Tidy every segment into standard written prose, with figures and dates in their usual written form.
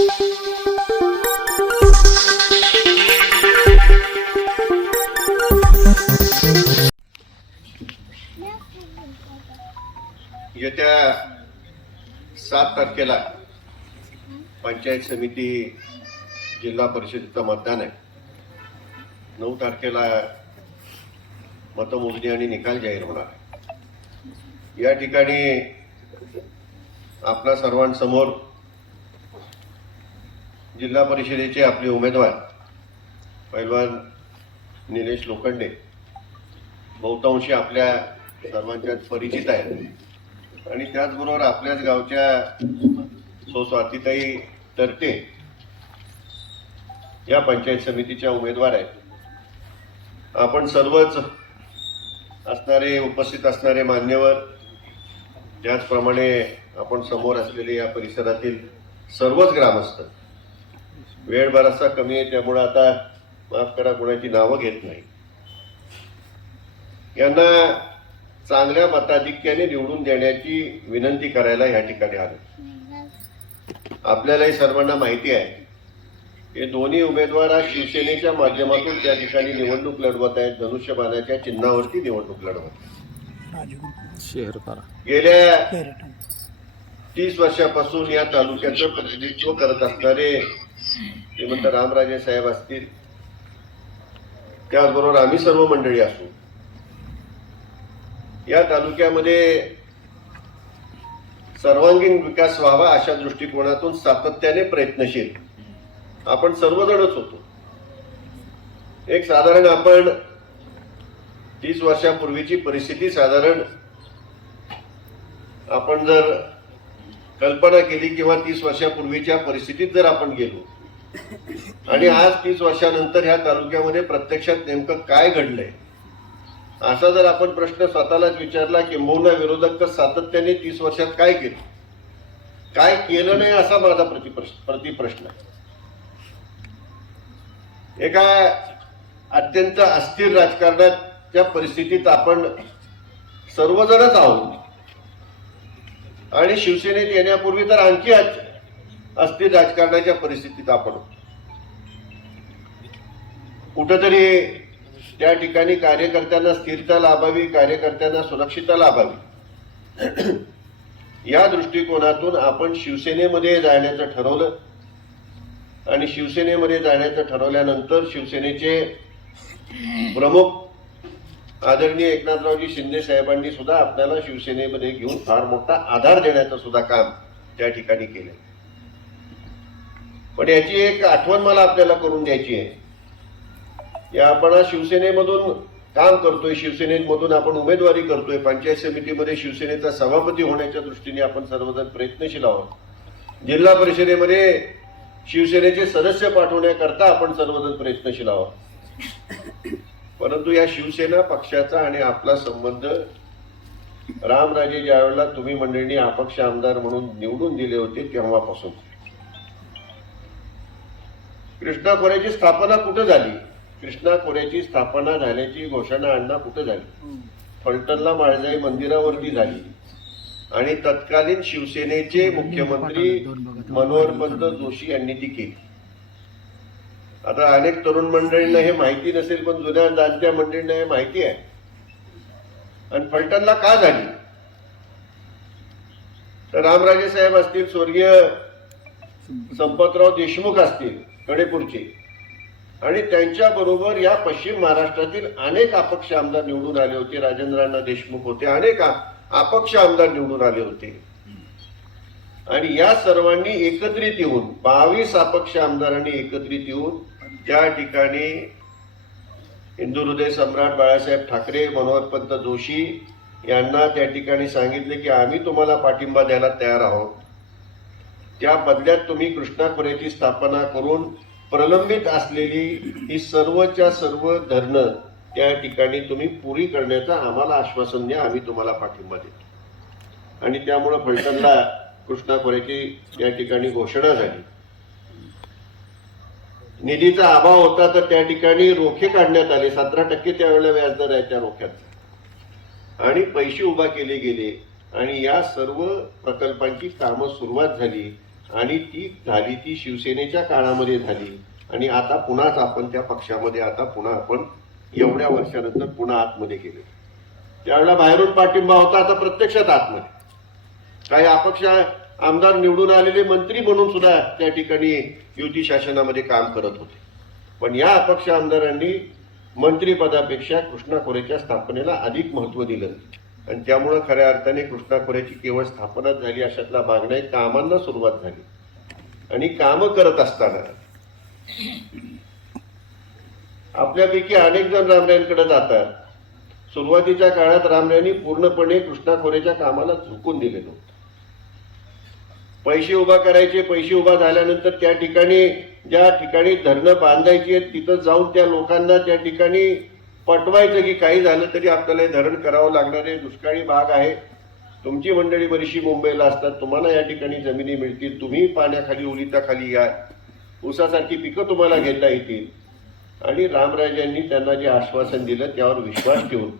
येत्या 7 तारखेला पंचायत समिती जिल्हा परिषदेचं मतदान आहे. 9 तारखेला मतमोजणी आणि निकाल जाहीर होणार आहे. या ठिकाणी आपल्या सर्वांसमोर जिल्हा परिषदेचे आपले उमेदवार पैलवान निलेश लोखंडे बहुतांशी आपल्या सर्वांच्यात परिचित आहेत आणि त्याचबरोबर आपल्याच गावच्या स्वातीताई तरते या पंचायत समितीच्या उमेदवार आहेत. आपण सर्वच उपस्थित असणारे मान्यवर, त्याचप्रमाणे आपण समोर असलेले या परिसरातील सर्वच ग्रामस्थ, वेळ बराचसा कमी आहे त्यामुळे आता माफ करा कोणाची नावं घेत नाही, यांना चांगल्या मताधिक्याने निवडून देण्याची विनंती करायला या ठिकाणी आलो. आपल्यालाही सर्वांना माहिती आहे हे दोन्ही उमेदवार आज शिवसेनेच्या माध्यमातून त्या ठिकाणी निवडणूक लढवत आहेत. धनुष्यबाणाच्या चिन्हावरती निवडणूक लढवत. गेल्या 30 वर्षापासून या तालुक्याचं प्रतिनिधित्व करत असणारे श्रीमंत रामराजे साहेब असतील, त्याचबरोबर आम्ही सर्व मंडळी असू, या तालुक्यामध्ये सर्वांगीण विकास व्हावा अशा दृष्टिकोनातून सातत्याने प्रयत्नशील आपण सर्वजणच होतो. एक साधारण आपण 30 वर्षापूर्वीची परिस्थिती साधारण आपण जर कल्पना केली किंवा 30 वर्षापूर्वीच्या परिस्थितीत जर आपण गेलो आणि आज 30 वर्षानंतर ह्या तालुक्यामध्ये प्रत्यक्षात नेमकं काय घडलंय असा जर आपण प्रश्न स्वतःलाच विचारला, किंबहुना विरोधक तर सातत्याने 30 वर्षात काय केलं, काय केलं नाही असा माझा प्रतिप्रश्न आहे. एका अत्यंत अस्थिर राजकारणाच्या परिस्थितीत आपण सर्वजणच आहोत आणि शिवसेनेत येण्यापूर्वी तर आणखी अस्थिर राजकारणाच्या परिस्थितीत आपण कुठंतरी त्या ठिकाणी कार्यकर्त्यांना स्थिरता लाभावी, कार्यकर्त्यांना सुरक्षितता लाभावी या दृष्टिकोनातून आपण शिवसेनेमध्ये जाण्याचं ठरवलं आणि शिवसेनेमध्ये जाण्याचं ठरवल्यानंतर शिवसेनेचे प्रमुख आदरणीय एकनाथरावजी शिंदे साहेबांनी सुद्धा आपल्याला शिवसेनेमध्ये घेऊन फार मोठा आधार देण्याचं सुद्धा काम त्या ठिकाणी केलं. पण याची एक आठवण मला आपल्याला करून द्यायची आहे. या आपण शिवसेनेमधून काम करतोय, शिवसेनेमधून आपण उमेदवारी करतोय, पंचायत समितीमध्ये शिवसेनेचा सभापती होण्याच्या दृष्टीने आपण सर्वजण प्रयत्नशील आहोत. जिल्हा परिषदेमध्ये शिवसेनेचे सदस्य पाठवण्याकरता आपण सर्वजण प्रयत्नशील आहोत. परंतु या शिवसेना पक्षाचा आणि आपला संबंध रामराजे ज्यावेळेला तुम्ही मंडळींनी अपक्ष आमदार म्हणून निवडून दिले होते तेव्हापासून. कृष्णा खोऱ्याची स्थापना कुठं झाली? कृष्णा खोऱ्याची स्थापना झाल्याची घोषणा अण्णा कुठं झाली? फलटणला माळजाई मंदिरावरती झाली आणि तत्कालीन शिवसेनेचे मुख्यमंत्री मनोहरपंत जोशी यांनी ती केली. आता अनेक तरुण मंडळींना हे माहिती नसेल, पण जुन्या जाणत्या मंडळींना हे माहिती आहे. आणि फलटणला का झाली तर रामराजे साहेब असतील, स्वर्गीय संपतराव देशमुख असतील कडेपूरचे, आणि त्यांच्याबरोबर या पश्चिम महाराष्ट्रातील अनेक अपक्ष आमदार निवडून आले होते. राजेंद्रांना देशमुख होते, अनेक अपक्ष आमदार निवडून आले होते आणि या सर्वांनी एकत्रित येऊन 22 अपक्ष आमदारांनी एकत्रित येऊन त्या ठिकाणी हिंदू हृदय सम्राट बाळासाहेब ठाकरे, मनोहरपंत जोशी यांना त्या ठिकाणी सांगितले की आम्ही तुम्हाला पाठिंबा द्यायला तयार आहोत, त्या बदल्यात तुम्ही कृष्णा खोऱ्याची स्थापना करून प्रलंबित असलेली ही सर्वच्या सर्व धरणं त्या ठिकाणी तुम्ही पुरी करण्याचं आम्हाला आश्वासन द्या, आम्ही तुम्हाला पाठिंबा देतो. आणि त्यामुळे फलटणला कृष्णा खोऱ्याची त्या ठिकाणी घोषणा झाली. निधीचा अभाव होता तर त्या ठिकाणी रोखे काढण्यात आले. 17% त्यावेळेला व्याजदर आहे त्या रोख्याचा, आणि पैसे उभा केले गेले आणि या सर्व प्रकल्पांची कामं सुरुवात झाली. आणि ती झाली ती शिवसेनेच्या काळामध्ये झाली आणि आता पुन्हाच आपण त्या पक्षामध्ये आता पुन्हा आपण एवढ्या वर्षानंतर पुन्हा आतमध्ये गेलो. त्यावेळेला बाहेरून पाठिंबा होता, आता प्रत्यक्षात आतमध्ये काही अपक्ष आमदार निवडून आलेले मंत्री म्हणून सुद्धा त्या ठिकाणी युती शासनामध्ये काम करत होते. पण या अपक्ष आमदारांनी मंत्रिपदापेक्षा कृष्णा खोरेच्या स्थापनेला अधिक महत्त्व दिलं आणि त्यामुळं खऱ्या अर्थाने कृष्णा खोऱ्याची केवळ स्थापनाच झाली अशातला भाग नाही, कामांना सुरुवात झाली. आणि कामं करत असताना आपल्यापैकी अनेक जण रामरायांकडे जातात. सुरुवातीच्या काळात रामरायांनी पूर्णपणे कृष्णा खोरेच्या कामाला झुकून दिले नव्हते. पैसे उभा करायचे, पैसे उभा झाल्यानंतर त्या ठिकाणी ज्या ठिकाणी धरणं बांधायची आहेत तिथं जाऊन त्या लोकांना त्या ठिकाणी पटवायचं की काही झालं तरी आपल्याला हे धरण करावं लागणार आहे, दुष्काळी भाग आहे, तुमची मंडळी बरीचशी मुंबईला असतात, तुम्हाला या ठिकाणी जमिनी मिळतील, तुम्ही पाण्याखाली ओलिताखाली या, ऊसासारखी पिकं तुम्हाला घेता येतील. आणि रामराजांनी त्यांना जे आश्वासन दिलं त्यावर विश्वास ठेवून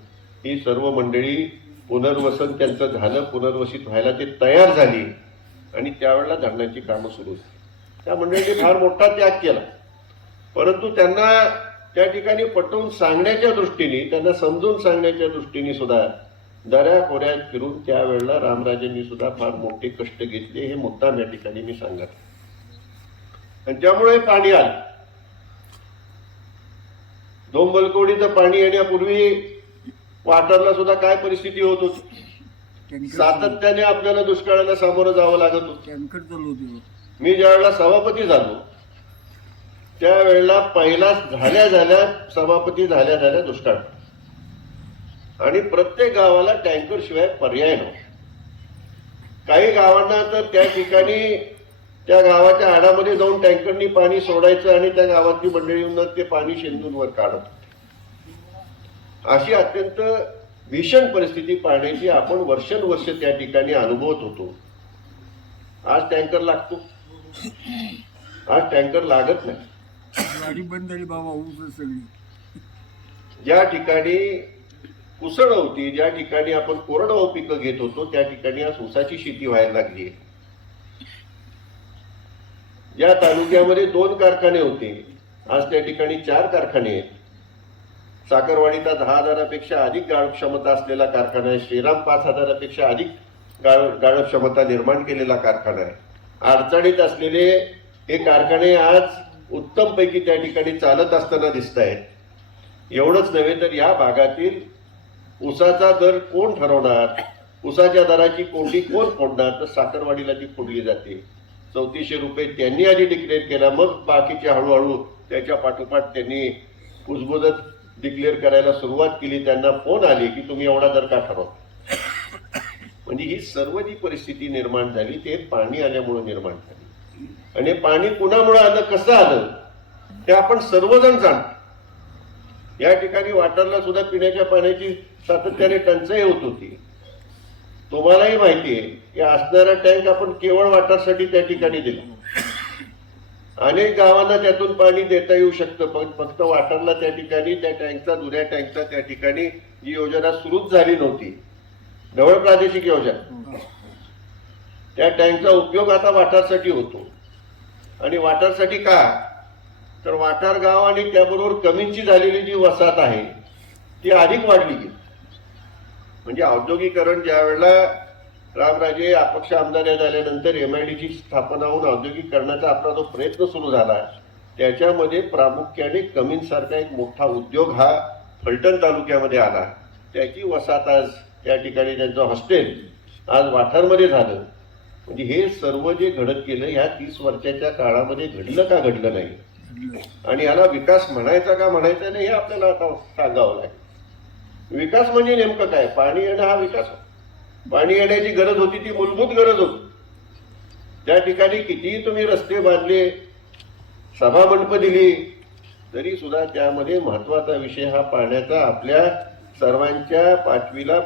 ही सर्व मंडळी पुनर्वसन त्यांचं झालं, पुनर्वसित व्हायला ते तयार झाली आणि त्यावेळेला धरणाची कामं सुरू झाली. त्या मंडळींनी फार मोठा त्याग केला, परंतु त्यांना त्या ठिकाणी पटवून सांगण्याच्या दृष्टीने, त्यांना समजून सांगण्याच्या दृष्टीने सुद्धा दऱ्या खोऱ्यात फिरून त्यावेळेला रामराजांनी सुद्धा फार मोठे कष्ट घेतले. हे मुद्दाम या ठिकाणी मी सांगत आणि त्यामुळे पाणी आलं. डोंबलकोडीचं पाणी येण्यापूर्वी वाटरला सुद्धा काय परिस्थिती होत होती, सातत्याने आपल्याला दुष्काळाला सामोरं जावं लागत होतं. मी ज्यावेळेला सभापती झालो त्यावेळेला पहिला झाल्या सभापती झाल्या दुष्काळ आणि प्रत्येक गावाला टँकर शिवाय पर्याय नव्हता. काही गावांना तर त्या ठिकाणी त्या गावाच्या आडामध्ये जाऊन टँकरनी पाणी सोडायचं आणि त्या गावातली मंडळी येऊन ते पाणी शेंदूरवर काढत होते. अशी अत्यंत भीषण परिस्थिती पाण्याची आपण वर्षानुवर्ष त्या ठिकाणी अनुभवत होतो. आज टँकर लागतो, आज टँकर लागत नाही. गाडी बंद झाली बाबा, ऊस सगळी. ज्या ठिकाणी कुसळ होती, ज्या ठिकाणी आपण कोरडवाहू पिकं घेत होतो त्या ठिकाणी आज ऊसाची शेती व्हायला लागली. ज्या तालुक्यामध्ये 2 कारखाने होते आज त्या ठिकाणी 4 कारखाने आहेत. साखरवाडीचा 10,000पेक्षा अधिक गाळप क्षमता असलेला कारखाना आहे. श्रीराम 5,000पेक्षा अधिक गाळप क्षमता निर्माण केलेला कारखाना आहे. अडचणीत असलेले हे कारखाने आज उत्तम पैकी त्या ठिकाणी चालत असताना दिसत आहेत. एवढंच नव्हे तर या भागातील ऊसाचा दर कोण ठरवणार, ऊसाच्या दराची कोंडी कोण फोडणार, तर साखरवाडीला ती फोडली जाते. 3400 रुपये त्यांनी आधी डिक्लेअर केला, मग बाकीचे हळूहळू त्याच्या पाठोपाठ त्यांनी कुजबुजत डिक्लेअर करायला सुरुवात केली. त्यांना फोन आले की तुम्ही एवढा दर का ठरवता. म्हणजे ही सर्व जी परिस्थिती निर्माण झाली ते पाणी आल्यामुळे निर्माण झाली. आणि पाणी कुणामुळे आलं, कसं आलं ते आपण सर्वजण जाणतो. या ठिकाणी वाटरला सुद्धा पिण्याच्या पाण्याची सातत्याने टंचाई होत होती. तुम्हालाही माहिती आहे की असणारा टँक आपण केवळ वाटरसाठी त्या ठिकाणी दिला. अनेक गावांना त्यातून पाणी देता येऊ शकतं, पण फक्त वाटरला त्या ठिकाणी त्या टँकचा, जुन्या टँकचा त्या ठिकाणी जी योजना सुरूच झाली नव्हती, ढवळ प्रादेशिक योजना, त्या टँकचा उपयोग आता वाटरसाठी होतो. आणि वाटरसाठी का, तर वाटार गाव आणि त्याबरोबर कमींची झालेली जी वसाहत आहे ती अधिक वाढली गेली. म्हणजे औद्योगिकरण ज्या वेळेला रामराजे अपक्ष आमदार झाल्यानंतर MIDC स्थापना होऊन औद्योगिकरणाचा आपला जो प्रयत्न सुरू झाला त्याच्यामध्ये प्रामुख्याने कमींसारखा एक मोठा उद्योग हा फलटण तालुक्यामध्ये आला. त्याची वसाहत आज त्या ठिकाणी त्यांचं हॉस्टेल आज वाठारमध्ये झालं. म्हणजे हे सर्व जे घडत गेलं ह्या 30 वर्षाच्या काळामध्ये घडलं का, घडलं नाही. आणि याला विकास म्हणायचा का म्हणायचा नाही हे आपल्याला आता सांगावं लागेल. विकास म्हणजे नेमकं काय, पाणी येणं हा विकास. पाणी येण्याची गरज होती ती मूलभूत गरज होती. त्या ठिकाणी कितीही तुम्ही रस्ते बांधले, सभा मंडप दिली, तरी सुद्धा त्यामध्ये महत्वाचा विषय हा पाण्याचा आपल्या सर्वांच्या पाठवीला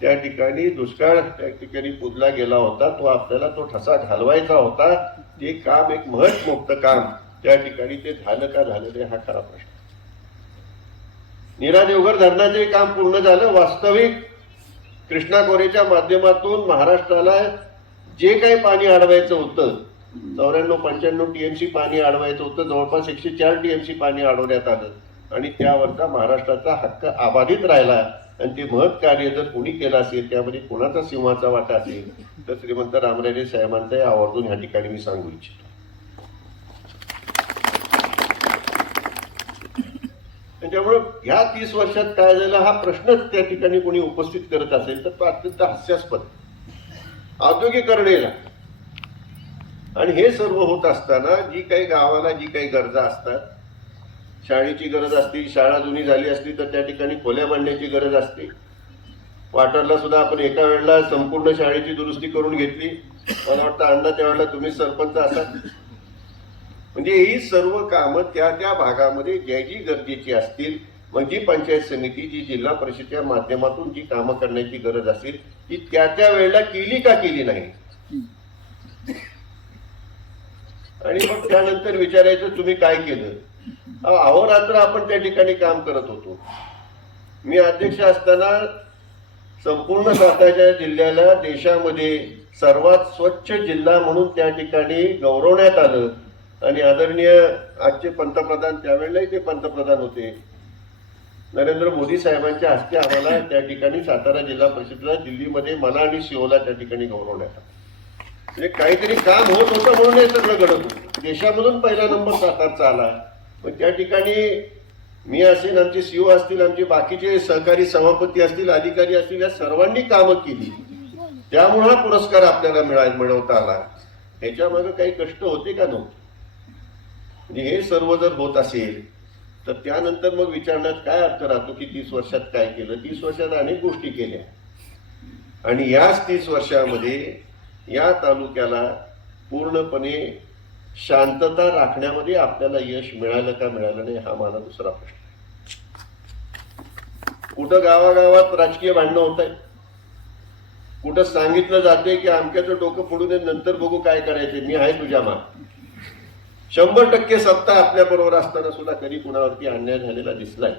त्या ठिकाणी दुष्काळ त्या ठिकाणी पुजला गेला होता. तो आपल्याला तो ठसा घालवायचा होता. ते काम एक महत्त्वमुक्त काम त्या ठिकाणी ते झालं का झालं नाही हा खरा प्रश्न. नीरा देवघर धरणाचे काम पूर्ण झालं. वास्तविक कृष्णा खोरेच्या माध्यमातून महाराष्ट्राला जे काही पाणी अडवायचं होतं 94-95 टीएमसी पाणी अडवायचं होतं, जवळपास 104 टीएमसी पाणी अडवण्यात आलं आणि त्यावरचा महाराष्ट्राचा हक्क अबाधित राहिला. आणि ते महत् कार्य जर कोणी केलं असेल, त्यामध्ये कोणाचा सिंहाचा वाटा असेल, तर श्रीमंत रामराजे साहेबांचा आवर्जून ह्या ठिकाणी मी सांगू इच्छितो. त्याच्यामुळे ह्या 30 वर्षात काय झालं हा प्रश्नच त्या ठिकाणी कोणी उपस्थित करत असेल तर तो अत्यंत हास्यास्पद. औद्योगिकरणेला आणि हे सर्व होत असताना जी काही गावाला जी काही गरजा असतात, शाळेची गरज असते, शाळा जुनी झाली असली तर त्या ठिकाणी खोल्या बांधण्याची गरज असते. क्वार्टरला सुद्धा आपण एका वेळेला संपूर्ण शाळेची दुरुस्ती करून घेतली. मला वाटतं अण्णा त्यावेळेला तुम्ही सरपंच असाल. म्हणजे ही सर्व कामं त्या त्या भागामध्ये ज्या जी गरजेची असतील, मग जी पंचायत समिती, जी जिल्हा परिषदेच्या माध्यमातून जी कामं करण्याची गरज असेल ती त्या त्या वेळेला केली का केली नाही. आणि मग त्यानंतर विचारायचं तुम्ही काय केलं. अहोरात्र आपण त्या ठिकाणी काम करत होतो. मी अध्यक्ष असताना संपूर्ण सातारा जिल्ह्याला देशामध्ये सर्वात स्वच्छ जिल्हा म्हणून त्या ठिकाणी गौरवण्यात आलं. आणि आदरणीय आजचे पंतप्रधान, त्यावेळेलाही ते पंतप्रधान होते, नरेंद्र मोदी साहेबांच्या हस्ते आम्हाला त्या ठिकाणी सातारा जिल्हा परिषदेला दिल्लीमध्ये मला आणि सीओला त्या ठिकाणी गौरवण्यात आलं. म्हणजे काहीतरी काम होत होतं म्हणून हे सगळं घडत होतं. देशामधून पहिला नंबर सातारचा आला. पण त्या ठिकाणी मी असेल, आमचे सीओ असतील, आमचे बाकीचे सहकारी सभापती असतील, अधिकारी असतील, या सर्वांनी कामं केली. त्यामुळे हा पुरस्कार आपल्याला मिळवता आला. ह्याच्यामागे काही कष्ट होते का नव्हते. म्हणजे हे सर्व जर होत असेल तर त्यानंतर मग विचारण्यात काय अर्थ राहतो की 30 वर्षात काय केलं. 30 वर्षात अनेक गोष्टी केल्या आणि याच 30 वर्षामध्ये या तालुक्याला पूर्णपणे शांतता राखण्यामध्ये आपल्याला यश मिळालं का मिळालं नाही हा माझा दुसरा प्रश्न. कुठं गावागावात राजकीय भांडणं होत आहेत, कुठं सांगितलं जाते की आमच्याचं डोकं फोडून दे, नंतर बघू काय करायचे, मी आहे तुझ्या माग. 100% सत्ता आपल्या बरोबर असताना सुद्धा कधी कुणावरती अन्याय झालेला दिसलाय.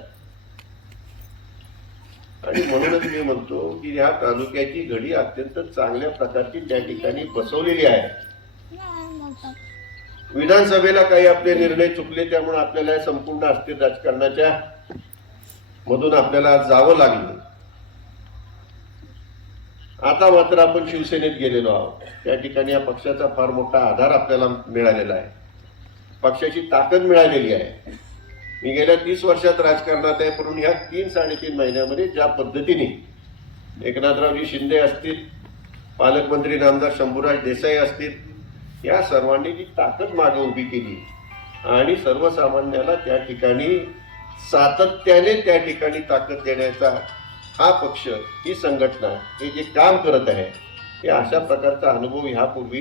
आणि म्हणूनच मी म्हणतो की ह्या तालुक्याची घडी अत्यंत चांगल्या प्रकारची त्या ठिकाणी बसवलेली आहे. विधानसभेला काही आपले निर्णय चुकले, त्यामुळे आपल्याला या संपूर्ण अस्थिर राजकारणाच्या मधून आपल्याला जावं लागलं. आता मात्र आपण शिवसेनेत गेलेलो आहोत. त्या ठिकाणी या पक्षाचा फार मोठा आधार आपल्याला मिळालेला आहे, पक्षाची ताकद मिळालेली आहे. मी गेल्या 30 वर्षात राजकारणात आहे, परंतु ह्या 3-3.5 महिन्यामध्ये ज्या पद्धतीने एकनाथरावजी शिंदे असतील, पालकमंत्री नामदार शंभूराज देसाई असतील, या सर्वांनी जी ताकद मागे उभी केली आणि सर्वसामान्याला त्या ठिकाणी सातत्याने त्या ठिकाणी ताकद देण्याचा हा पक्ष, ही संघटना, हे जे काम करत आहे, हे अशा प्रकारचा अनुभव ह्यापूर्वी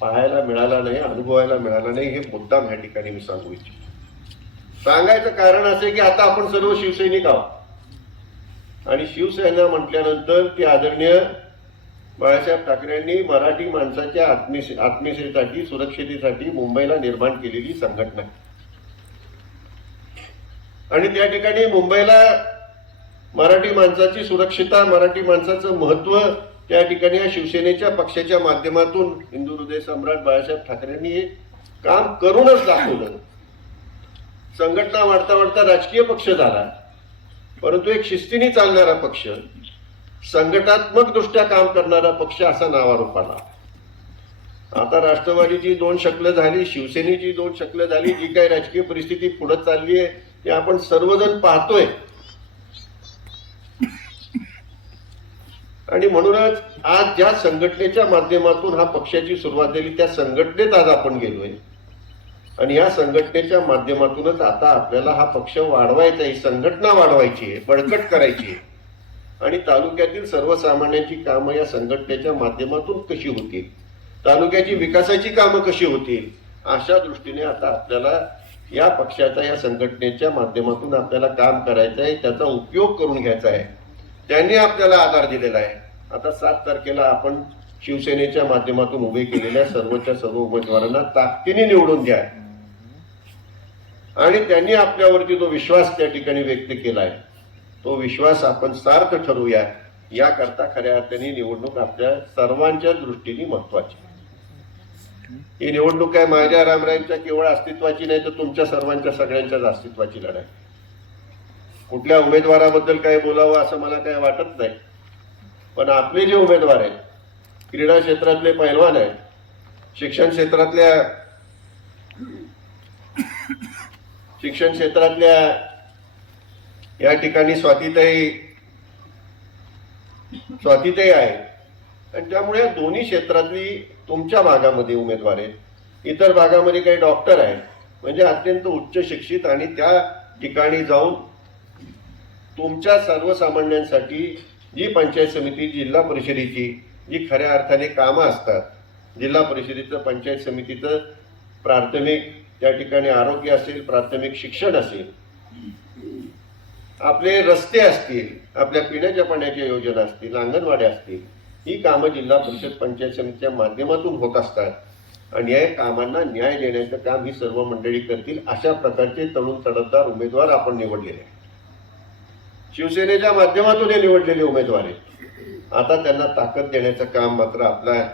पाहायला मिळाला नाही, अनुभवायला मिळाला नाही. हे मुद्दाम ह्या ठिकाणी मी सांगू इच्छितो. सांगायचं कारण असे की आता आपण सर्व शिवसैनिक आहोत आणि शिवसेना म्हटल्यानंतर ती आदरणीय बाळासाहेब ठाकरेंनी मराठी माणसाच्या आत्मीयतेसाठी, सुरक्षितेसाठी मुंबईला निर्माण केलेली संघटना. आणि त्या ठिकाणी मुंबईला मराठी माणसाची सुरक्षितता, मराठी माणसाचं महत्व त्या ठिकाणी या शिवसेनेच्या पक्षाच्या माध्यमातून हिंदू हृदय सम्राट बाळासाहेब ठाकरेंनी हे काम करूनच दाखवलं. संघटना वाढता वाढता राजकीय पक्ष झाला, परंतु एक शिस्तीने चालणारा पक्ष, संघटनात्मक दृष्ट्या काम करणारा पक्ष असा नावारूपाला. आता राष्ट्रवादीची 2 शकलं झाली, शिवसेनेची 2 शकलं झाली. जी काही राजकीय परिस्थिती पुढे चालली आहे ते आपण सर्वजण पाहतोय. आणि म्हणूनच आज ज्या संघटनेच्या माध्यमातून हा पक्षाची सुरुवात झाली, त्या संघटनेत आज आपण गेलोय आणि या संघटनेच्या माध्यमातूनच आता आपल्याला हा पक्ष वाढवायचा आहे, संघटना वाढवायची आहे, बळकट करायची आहे आणि तालुक्यातील सर्वसामान्यांची कामं या संघटनेच्या माध्यमातून कशी होतील, तालुक्याची विकासाची कामं कशी होतील, अशा दृष्टीने आता आपल्याला या पक्षाचा, या संघटनेच्या माध्यमातून आपल्याला काम करायचं आहे, त्याचा उपयोग करून घ्यायचा आहे. त्यांनी आपल्याला आधार दिलेला आहे. आता 7 तारखेला आपण शिवसेनेच्या माध्यमातून उभे केलेल्या सर्वच्या सर्व उमेदवारांना ताकदीने निवडून द्या आणि त्यांनी आपल्यावरती जो विश्वास त्या ठिकाणी व्यक्त केला आहे, तो विश्वास आपण सार्थ ठरवूया. याकरता खऱ्या अर्थाने निवडणूक आपल्या सर्वांच्या दृष्टीने महत्वाची. ही निवडणूक काय माझ्या रामरायांच्या केवळ अस्तित्वाची नाही तर तुमच्या सर्वांच्या सगळ्यांच्याच अस्तित्वाची लढाई. कुठल्या उमेदवाराबद्दल काय बोलावं असं मला काही वाटत नाही, पण आपले जे उमेदवार आहेत, क्रीडा क्षेत्रातले पैलवान आहेत, शिक्षण क्षेत्रातल्या या ठिकाणी स्वातीताई आहे, आणि त्यामुळे या दोन्ही क्षेत्रातली तुमच्या भागामध्ये उमेदवार आहेत. इतर भागामध्ये काही डॉक्टर आहेत, म्हणजे अत्यंत उच्च शिक्षित, आणि त्या ठिकाणी जाऊन तुमच्या सर्वसामान्यांसाठी जी पंचायत समिती, जिल्हा परिषदेची जी खऱ्या अर्थाने कामं असतात, जिल्हा परिषदेचं, पंचायत समितीचं प्राथमिक त्या ठिकाणी आरोग्य असेल, प्राथमिक शिक्षण असेल, आपले रस्ते असतील, आपल्या पिण्याच्या पाण्याच्या योजना असतील, अंगणवाड्या असतील, ही कामं जिल्हा परिषद, पंचायत समितीच्या माध्यमातून होत असतात. आणि या कामांना न्याय देण्याचं काम ही सर्व मंडळी करतील. अशा प्रकारचे तरुण तडफदार उमेदवार आपण निवडलेले आहेत. शिवसेनेच्या माध्यमातून हे निवडलेले उमेदवार आहेत. आता त्यांना ताकद देण्याचं काम मात्र आपल्या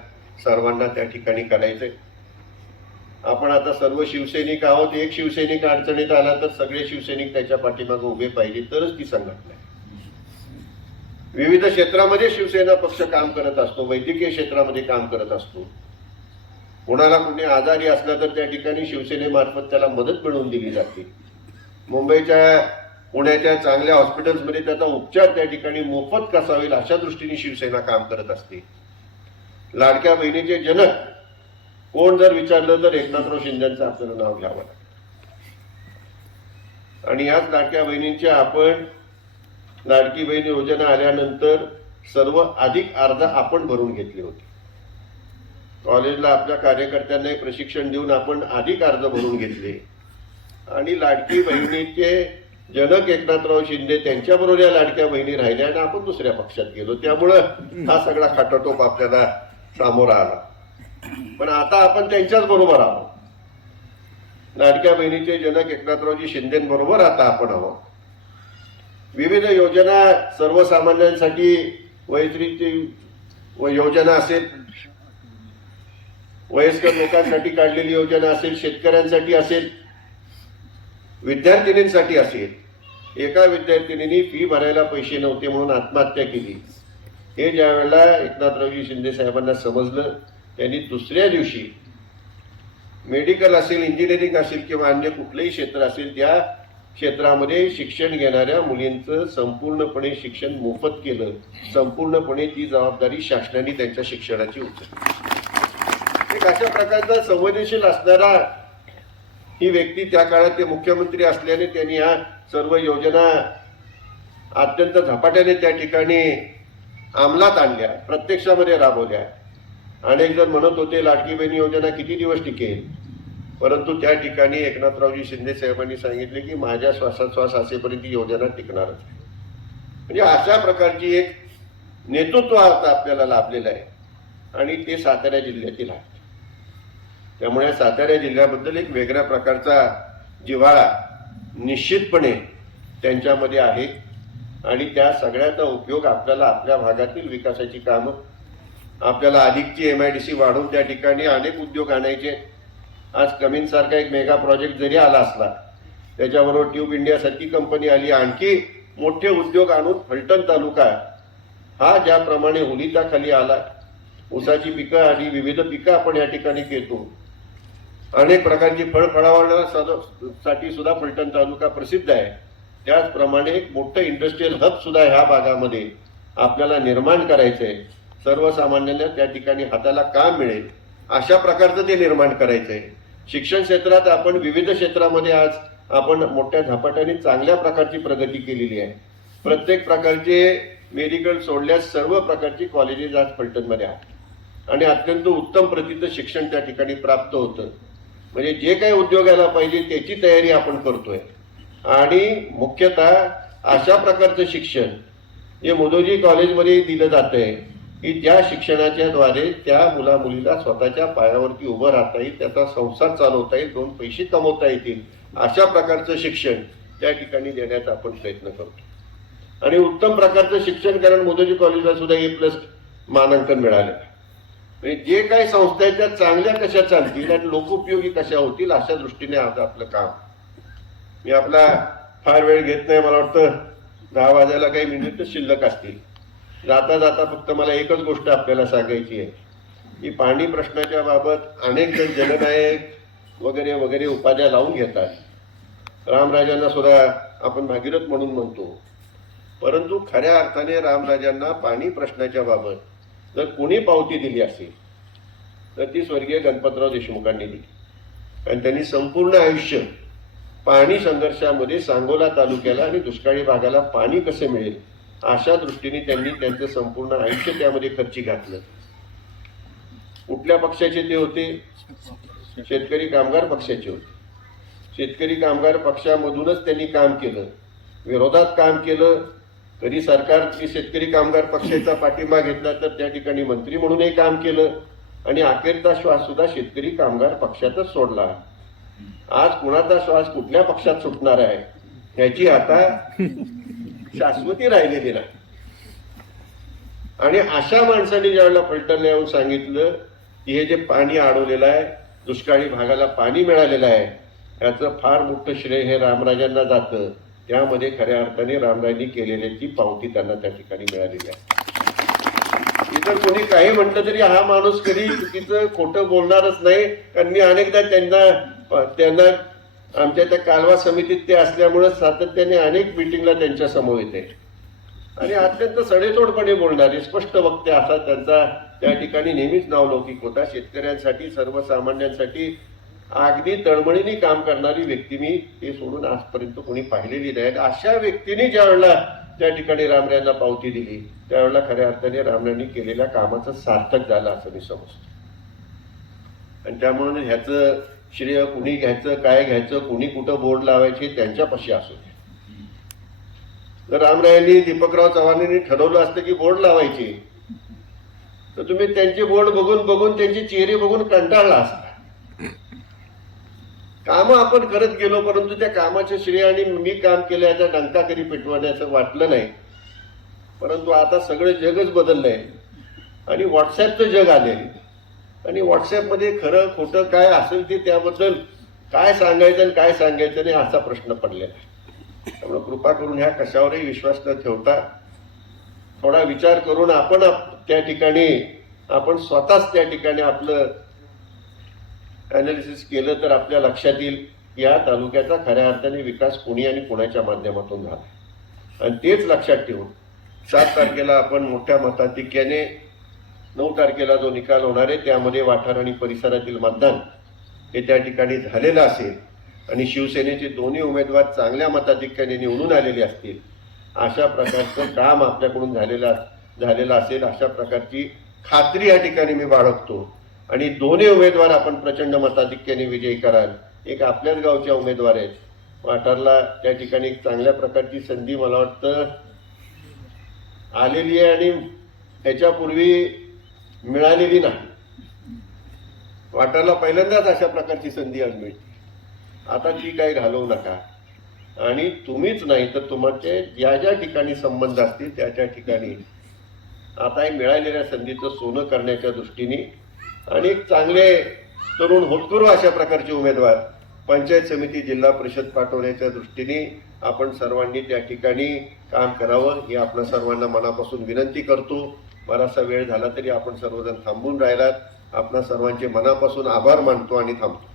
सर्वांना त्या ठिकाणी करायचंय. आपण आता सर्व शिवसैनिक आहोत. एक शिवसैनिक अडचणीत आला तर सगळे शिवसैनिक त्याच्या पाठीमागे उभे पाहिजे, तरच ती संघटना आहे. विविध क्षेत्रामध्ये शिवसेना पक्ष काम करत असतो, वैद्यकीय क्षेत्रामध्ये काम करत असतो. कोणाला कुणी आजारी असला तर त्या ठिकाणी शिवसेनेमार्फत त्याला मदत मिळवून दिली जाते. मुंबईच्या, पुण्याच्या चांगल्या हॉस्पिटल्समध्ये त्याचा उपचार त्या ठिकाणी मोफत कसा होईल अशा दृष्टीने शिवसेना काम करत असते. लाडक्या बहिणीचे जनक कोण जर विचारलं तर एकनाथराव शिंदेचं आपल्याला नाव घ्यावं लागतं. आणि याच लाडक्या बहिणींच्या आपण लाडकी बहीण योजना आल्यानंतर सर्व अधिक अर्ज आपण भरून घेतले होते. कॉलेजला आपल्या कार्यकर्त्यांना प्रशिक्षण देऊन आपण अधिक अर्ज भरून घेतले, आणि लाडकी बहिणीचे जनक एकनाथराव शिंदे त्यांच्याबरोबर या लाडक्या बहिणी राहिल्या आणि आपण दुसऱ्या पक्षात गेलो. त्यामुळं हा सगळा खाटाटोप आपल्याला सामोरा आला. पण आता आपण त्यांच्याच बरोबर आहोत. लाडक्या बहिणीचे जनक एकनाथरावजी शिंदेबरोबर आता आपण आहोत. विविध योजना सर्वसामान्यांसाठी, वैद्यकीय योजना असेल, वयस्कर लोकांसाठी काढलेली योजना असेल, शेतकऱ्यांसाठी असेल, विद्यार्थिनींसाठी असेल. एका विद्यार्थिनीने फी भरायला पैसे नव्हते म्हणून आत्महत्या केली. हे ज्या वेळेला एकनाथरावजी शिंदे साहेबांना समजलं, त्यांनी दुसऱ्या दिवशी मेडिकल असेल, इंजिनिअरिंग असेल किंवा अन्य कुठलंही क्षेत्र असेल, त्या क्षेत्रामध्ये शिक्षण घेणाऱ्या मुलींचं संपूर्णपणे शिक्षण मोफत केलं. संपूर्णपणे ती जबाबदारी शासनाने त्यांच्या शिक्षणाची उचलली. एक अशा प्रकारचा संवेदनशील असणारा ही व्यक्ती त्या काळात ते मुख्यमंत्री असल्याने त्यांनी या सर्व योजना अत्यंत झपाट्याने त्या ठिकाणी अंमलात आणल्या, प्रत्यक्षामध्ये राबवल्या. अनेक जण म्हणत होते लाडकी बहीण योजना किती दिवस टिकेल, परंतु त्या ठिकाणी एकनाथरावजी शिंदे साहेबांनी सांगितले की माझ्या श्वासात श्वास असेपर्यंत ही योजना टिकणारच. म्हणजे अशा प्रकारची एक नेतृत्व आता आपल्याला लाभलेलं आहे, आणि ते सातारा जिल्ह्यातील आहे. त्यामुळे सातारा जिल्ह्याबद्दल एक वेगळ्या प्रकारचा जिव्हाळा निश्चितपणे त्यांच्यामध्ये आहे, आणि त्या सगळ्याचा उपयोग आपल्याला आपल्या भागातील विकासाची कामं, आपल्याला अधिकची MIDC वाढवून त्या ठिकाणी अनेक उद्योग आणायचे. आज कमिन्ससारखा एक मेगा प्रोजेक्ट जरी आला असला, त्याच्याबरोबर ट्यूब इंडियासारखी कंपनी आली, आणखी मोठे उद्योग आणून फलटण तालुका हा ज्याप्रमाणे उलिताखाली आला, ऊसाची पिकं आणि विविध पिकं आपण या ठिकाणी घेतो, अनेक प्रकारची फळफळावळासाठी सुद्धा फलटण तालुका प्रसिद्ध आहे. त्याचप्रमाणे एक मोठं इंडस्ट्रीयल हब सुद्धा ह्या भागामध्ये आपल्याला निर्माण करायचंय. सर्वसामान्यांना त्या ठिकाणी हाताला काम मिळेल अशा प्रकारचं ते निर्माण करायचंय. शिक्षण क्षेत्रात आपण विविध क्षेत्रामध्ये आज आपण मोठ्या झपाट्याने चांगल्या प्रकारची प्रगती केलेली आहे. प्रत्येक प्रकारचे मेडिकल सोडल्यास सर्व प्रकारची कॉलेजेस आज फलटणमध्ये आहेत, आणि अत्यंत उत्तम प्रतीचं शिक्षण त्या ठिकाणी प्राप्त होतं. म्हणजे जे काही उद्योगाला पाहिजे त्याची तयारी आपण करतोय. आणि मुख्यतः अशा प्रकारचं शिक्षण हे मोदोजी कॉलेजमध्ये दिलं जातंय की ज्या शिक्षणाच्या द्वारे त्या मुला मुलीला स्वतःच्या पायावरती उभं राहता येईल, त्याचा संसार चालवता येईल, 2 पैसे कमवता येतील, अशा प्रकारचं शिक्षण त्या ठिकाणी देण्याचा आपण प्रयत्न करतो. आणि उत्तम प्रकारचं शिक्षण, कारण मोदोजी कॉलेजला सुद्धा A+ मानांकन मिळालं. म्हणजे जे काही संस्था आहेत त्या चांगल्या कशा चालतील आणि लोकोपयोगी कशा होतील अशा दृष्टीने आज आपलं काम. मी आपला फार वेळ घेत नाही. मला वाटतं 10 वाजायला काही मिनिट शिल्लक असतील. जाता जाता फक्त मला एकच गोष्ट आपल्याला सांगायची आहे की पाणी प्रश्नाच्या बाबत अनेक जण जननायक वगैरे वगैरे उपाध्या लावून घेतात. रामराजांना सुद्धा आपण भागीरथ म्हणून म्हणतो, परंतु खऱ्या अर्थाने रामराजांना पाणी प्रश्नाच्या बाबत जर कोणी पावती दिली असेल तर ती स्वर्गीय गणपतराव देशमुखांनी दिली. आणि त्यांनी संपूर्ण आयुष्य पाणी संघर्षामध्ये सांगोला तालुक्याला आणि दुष्काळी भागाला पाणी कसे मिळेल अशा दृष्टीने त्यांनी त्यांचं संपूर्ण आयुष्य त्यामध्ये खर्ची घातलं. कुठल्या पक्षाचे ते होते? शेतकरी कामगार पक्षाचे होते. शेतकरी कामगार पक्षामधूनच त्यांनी काम केलं, विरोधात काम केलं. कधी सरकारची शेतकरी कामगार पक्षाचा पाठिंबा घेतला तर त्या ठिकाणी मंत्री म्हणूनही काम केलं आणि अखेरचा श्वास सुद्धा शेतकरी कामगार पक्षातच सोडला. आज कुणाचा श्वास कुठल्या पक्षात सुटणार आहे ह्याची आता शाश्वती राहिलेली नाही. आणि अशा माणसांनी ज्यावेळेला फलटणला येऊन सांगितलं की हे जे पाणी अडवलेलं आहे, दुष्काळी भागाला पाणी मिळालेलं आहे, याचं फार मोठं श्रेय हे रामराजांना जातं. त्यामध्ये खऱ्या अर्थाने रामराजांनी केलेल्याची पावती त्यांना त्या ठिकाणी मिळालेली आहे. इतर कोणी काही म्हटलं तरी हा माणूस कधी चुकीचं खोटं बोलणारच नाही. कारण मी अनेकदा त्यांना आमच्या त्या कालवा समितीत ते असल्यामुळे सातत्याने अनेक मिटिंगला त्यांच्या समोर येते आणि अत्यंत सडेतोडपणे बोलणारे स्पष्ट वक्ते असा त्यांचा त्या ठिकाणी नेहमीच नावलौकिक होता. शेतकऱ्यांसाठी सर्वसामान्यांसाठी अगदी तळमळीने काम करणारी व्यक्ती मी ते सोडून आजपर्यंत कोणी पाहिलेली नाही. अशा व्यक्तीने ज्या वेळेला त्या ठिकाणी रामरायांना पावती दिली त्यावेळेला खऱ्या अर्थाने रामरायांनी केलेल्या कामाचं सार्थक झालं असं मी समजतो. आणि त्यामुळे ह्याचं श्रेय कुणी घ्यायचं, काय घ्यायचं, कुणी कुठं बोर्ड लावायचे त्यांच्यापाशी असू दे. जर रामरायांनी दीपकराव चव्हाणांनी ठरवलं असतं की बोर्ड लावायचे तर तुम्ही त्यांचे बोर्ड बघून बघून त्यांचे चेहरे बघून कंटाळला असता. कामं आपण करत गेलो परंतु त्या कामाचे श्रेय आणि मी काम केलं याचा डंका कधी पेटवण्याचं वाटलं नाही. परंतु आता सगळं जगच बदललंय आणि व्हॉट्सॲपचं जग आले आणि व्हॉट्सॲपमध्ये खरं खोटं काय असेल ते त्याबद्दल काय सांगायचं आणि काय सांगायचं नाही असा प्रश्न पडलेला आहे. त्यामुळे कृपा करून ह्या कशावरही विश्वास न ठेवता थोडा विचार करून आपण त्या ठिकाणी आपण स्वतःच त्या ठिकाणी आपलं अनालिसिस केलं तर आपल्या लक्षात येईल या तालुक्याचा खऱ्या अर्थाने विकास कोणी आणि कोणाच्या माध्यमातून झाला. आणि तेच लक्षात ठेवून 7 तारखेला आपण मोठ्या मताधिक्याने 9 तारखेला जो निकाल होणार आहे त्यामध्ये वाठार आणि परिसरातील मतदान हे त्या ठिकाणी झालेलं असेल आणि शिवसेनेचे दोन्ही उमेदवार चांगल्या मताधिक्याने निवडून आलेले असतील अशा प्रकारचं काम आपल्याकडून झालेलं असेल अशा प्रकारची खात्री या ठिकाणी मी बाळगतो. आणि दोन्ही उमेदवार आपण प्रचंड मताधिक्याने विजयी कराल. एक आपल्याच गावच्या उमेदवार आहेत, वाठारला त्या ठिकाणी एक चांगल्या प्रकारची संधी मला वाटतं आलेली आहे आणि ह्याच्यापूर्वी मिळालेली नाही. वाठारला पहिल्यांदाच अशा प्रकारची संधी आज मिळते. आता ती काही घालवू नका आणि तुम्हीच नाही तर तुमचे ज्या ज्या ठिकाणी संबंध असतील त्या त्या ठिकाणी आता मिळालेल्या संधीचं सोनं करण्याच्या दृष्टीने आणि एक चांगले तरुण होतकरू अशा प्रकारचे उमेदवार पंचायत समिती जिल्हा परिषद पाठवण्याच्या दृष्टीने आपण सर्वांनी त्या ठिकाणी काम करावं ही आपल्या सर्वांना मनापासून विनंती करतो. बराचसा वेळ झाला तरी आपण सर्वजण थांबून राहिलात. आपणा सर्वांचे मनापासून आभार मानतो आणि थांबतो.